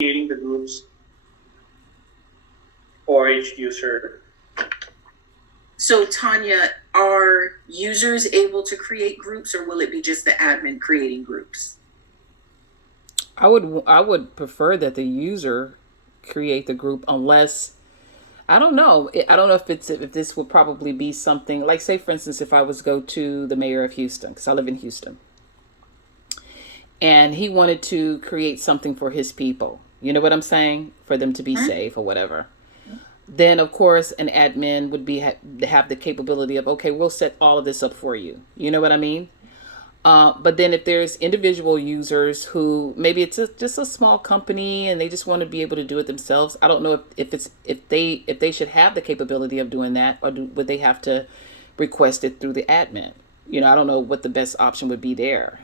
creating the groups or each user? So Tanya, are users able to create groups, or will it be just the admin creating groups? I would prefer that the user create the group, unless I don't know. I don't know if this would probably be something like, say for instance, if I was to go to the mayor of Houston, because I live in Houston, and he wanted to create something for his people. You know what I'm saying? For them to be safe or whatever. Then of course an admin would be have the capability of, okay, we'll set all of this up for you. You know what I mean? But then if there's individual users who maybe it's just a small company and they just want to be able to do it themselves, I don't know if they should have the capability of doing that, or would they have to request it through the admin? I don't know what the best option would be there.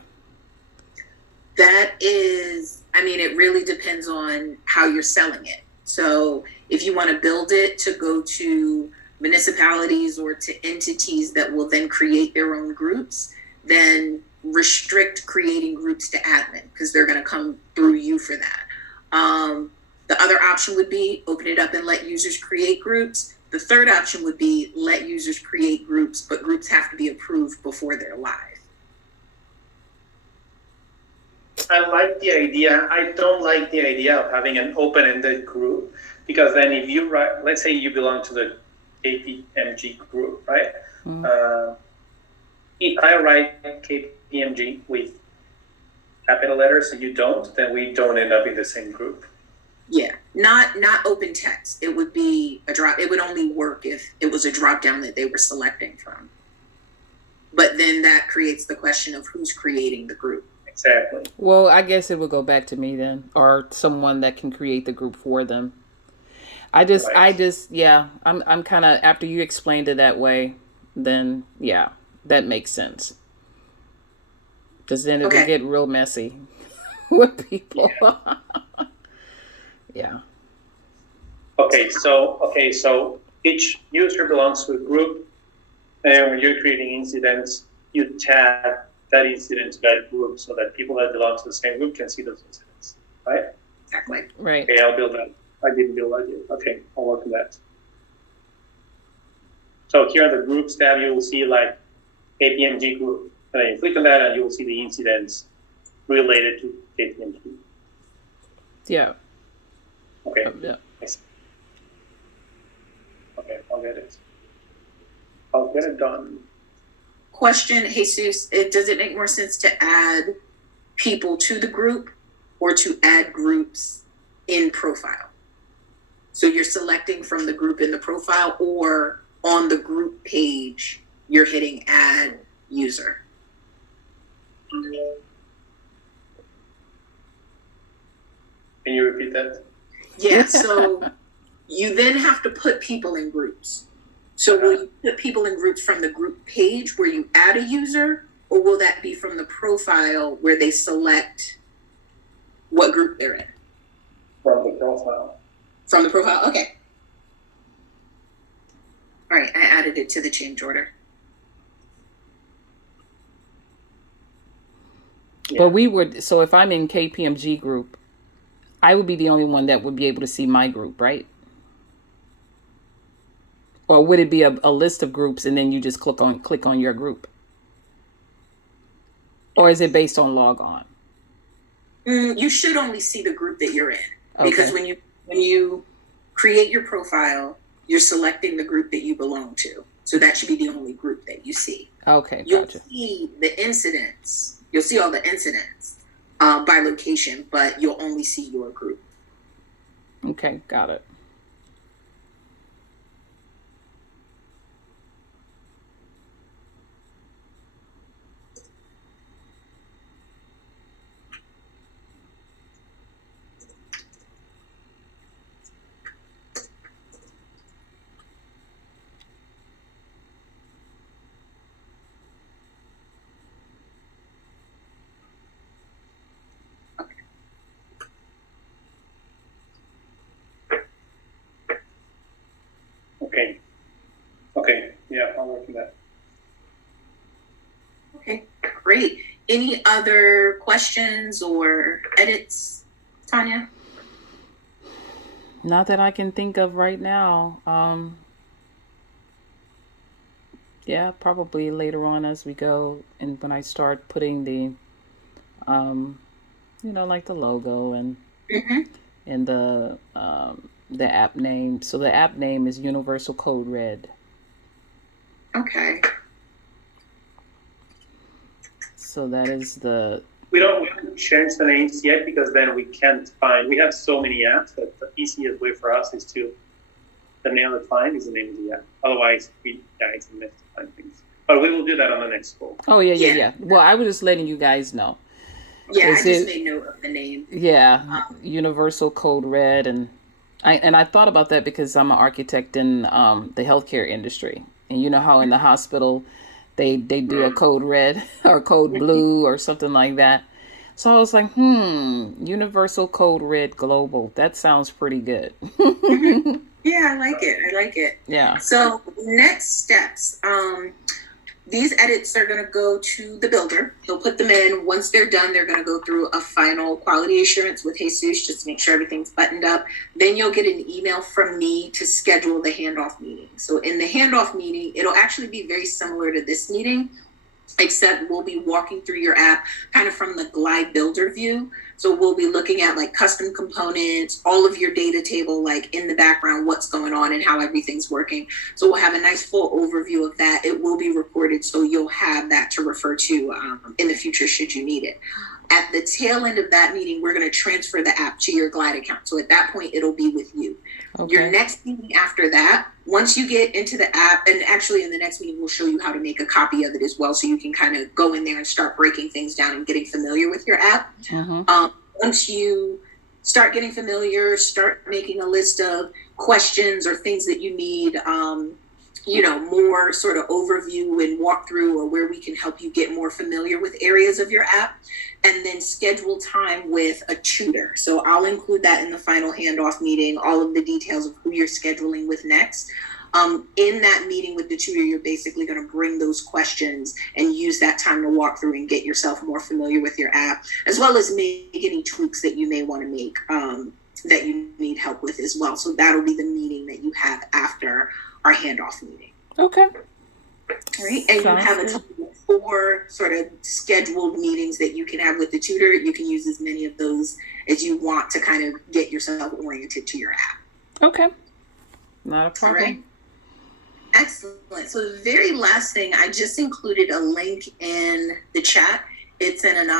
That is, I mean, it really depends on how you're selling it. So if you want to build it to go to municipalities or to entities that will then create their own groups, then restrict creating groups to admin, because they're going to come through you for that. The other option would be open it up and let users create groups. The third option would be let users create groups, but groups have to be approved before they're live. I like the idea. I don't like the idea of having an open-ended group, because then if you write, let's say you belong to the KPMG group, right? If I write KPMG with capital letters and you don't, then we don't end up in the same group. Yeah, not open text. It would be a drop. It would only work if it was a drop down that they were selecting from. But then that creates the question of who's creating the group. Exactly. Well, I guess it would go back to me then, or someone that can create the group for them. Yeah, I'm kind of, after you explained it that way, then yeah, that makes sense. Because then it would get real messy with people. Yeah. So each user belongs to a group, and when you're creating incidents, you tag that incident to that group so that people that belong to the same group can see those incidents, right? Exactly. Right. Okay, I'll build that. I didn't build that yet. Okay, I'll work on that. So here on the groups tab, you will see like KPMG group. And then you click on that and you will see the incidents related to KPMG. Yeah. Okay. Yeah. Nice. Okay, I'll get it. I'll get it done. Question, Jesus, does it make more sense to add people to the group or to add groups in profile? So you're selecting from the group in the profile, or on the group page, you're hitting add user. Can you repeat that? Yeah, so you then have to put people in groups. So will you put people in groups from the group page where you add a user, or will that be from the profile where they select what group they're in? From the profile. From the profile? Okay. All right, I added it to the change order. Yeah. But we would, so if I'm in KPMG group, I would be the only one that would be able to see my group, right? Or would it be a list of groups and then you just click on your group? Or is it based on log on? You should only see the group that you're in. Okay. Because when you create your profile, you're selecting the group that you belong to. So that should be the only group that you see. Okay, gotcha. You'll see the incidents. You'll see all the incidents by location, but you'll only see your group. Okay, got it. Okay, yeah, I'll work on that. Okay, great. Any other questions or edits, Tanya? Not that I can think of right now. Yeah, probably later on as we go, and when I start putting the, um, like the logo Hmm. and the app name. So the app name is Universal Code Red. Okay. So that is the. We haven't changed the names yet because then we can't find. We have so many apps that the easiest way for us is to the name to find is the name of the app. Otherwise, it's a mess to find things. But we will do that on the next call. Oh yeah, yeah, Yeah. yeah. Well, I was just letting you guys know. Yeah, I Is just it? made note of the name. Yeah, Um, Universal Code Red, and I thought about that because I'm an architect in the healthcare industry, and you know how in the hospital they do a code red or code blue or something like that. So I was like, Universal Code Red Global. That sounds pretty good. mhm. Yeah, I like it. I like it. Yeah. So next steps. These edits are going to go to the builder. He'll put them in. Once they're done, they're going to go through a final quality assurance with Jesus just to make sure everything's buttoned up. Then you'll get an email from me to schedule the handoff meeting. So in the handoff meeting, it'll actually be very similar to this meeting, except we'll be walking through your app kind of from the Glide Builder view. So we'll be looking at like custom components, all of your data table, like in the background, what's going on and how everything's working. So we'll have a nice full overview of that. It will be recorded, so you'll have that to refer to in the future should you need it. At the tail end of that meeting, we're going to transfer the app to your Glide account. So at that point, it'll be with you. Your Okay. next meeting after that, once you get into the app, and actually in the next meeting, we'll show you how to make a copy of it as well. So you can kind of go in there and start breaking things down and getting familiar with your app. Mm-hmm. Once you start getting familiar, start making a list of questions or things that you need, more sort of overview and walkthrough or where we can help you get more familiar with areas of your app, and then schedule time with a tutor. So I'll include that in the final handoff meeting, all of the details of who you're scheduling with next. In that meeting with the tutor, you're basically going to bring those questions and use that time to walk through and get yourself more familiar with your app, as well as make any tweaks that you may want to make that you need help with as well. So that'll be the meeting that you have after our handoff meeting. Okay. All right. And Sounds you have a good. total of 4 sort of scheduled meetings that you can have with the tutor. You can use as many of those as you want to kind of get yourself oriented to your app. Okay. Not a All problem. right. Excellent. So the very last thing, I just included a link in the chat. It's an anonymous